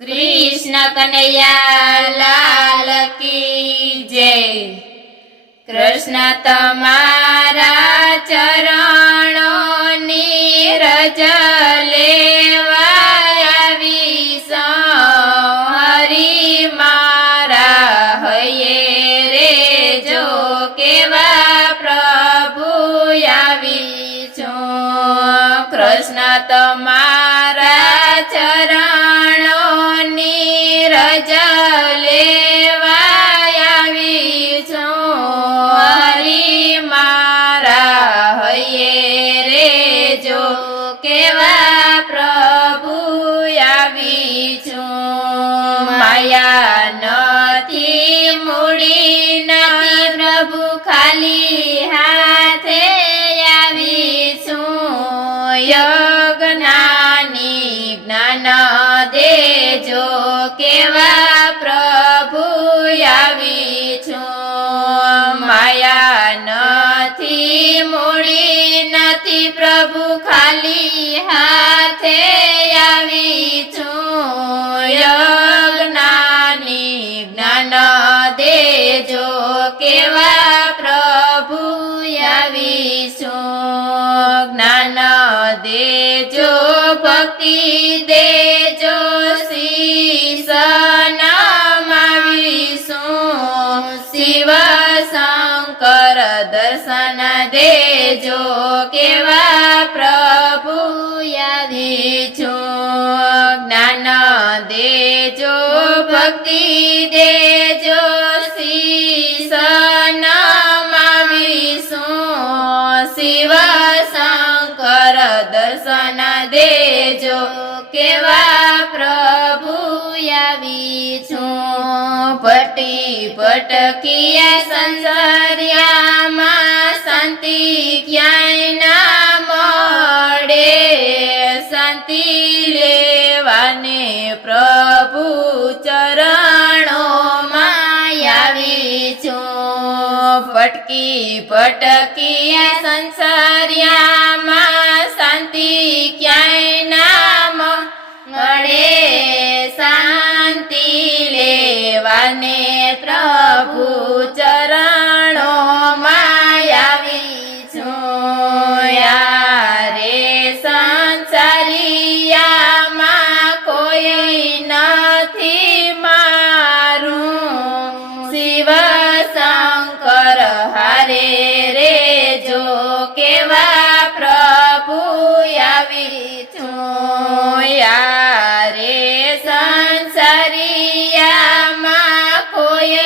कृष्ण कन्हैया लाल की जय। कृष्ण तमारा चरणों नी रज लेवा आवीसो, हरि मारा हये रे जो केवा प्रभु आवीछो। कृष्ण तमारा चरणों नी रज लेवा आवीछो, हरि मारा हये रे जो केवा प्रभु आवीछो। माया नथी मूडी नथी प्रभु खाली हाथे आवीछो। यज्ञानी ज्ञान देजो केवा प्रभु आवीछो। माया नथी मूडी नथी प्रभु खाली हाथे आवीछो। यज्ञानी ज्ञान देजो केवा प्रभु आवीछो। ज्ञान देजो भक्ति देजो शीश नमावीशो। शिव शंकर दर्शन देजो केवा प्रभु आवीछो। ज्ञान देजो भक्ति देजो शीश नमावीशो। शिव शंकर दर्शन देजो केवा प्रभु आवीछो। पटी पटकिया संसारियामा शांति क्याय ना मळे। शांति लेवाने प्रभु चरणों मां आवीछो। पटकी पटकिया संसारियामा शांति क्याय ना मळे। शांति लेवाने प्रभु चरणों मां आवीछो। यारे संसारियामा कोई नथी मारू। शिव शंकर हारे रे जो केवा प्रभु आवीछो। यारे संसारियामा कोई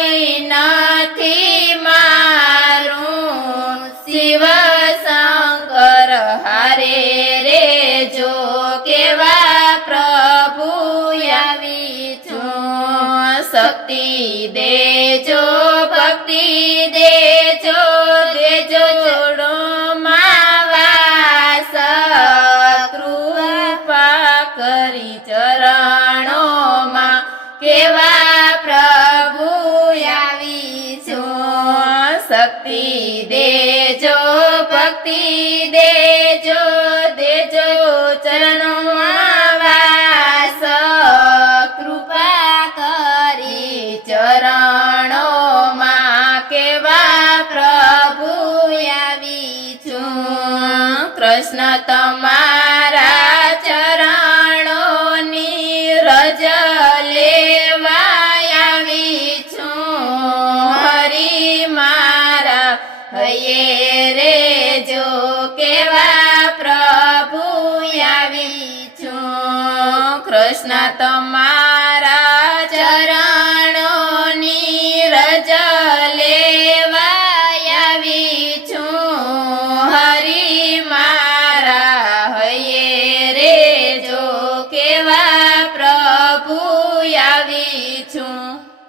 नथी मारू। शिव शंकर हारे रे जो केवा प्रभु आवीछो। शक्ति देजो भक्ति देजो देजो जोड़ो मावास। कृपा करी चरणों मां केवा प्रभु आवीछो। शक्ति देजो भक्ति देजो देजो चरणों मावास। कृपा करी चरणों मां केवा प्रभु आवीछो। कृष्ण तमारा चरणों नी रज लेवा आवीछो। हरि मारा हये रे जो केवा प्रभु आवीछो। कृष्ण तमारा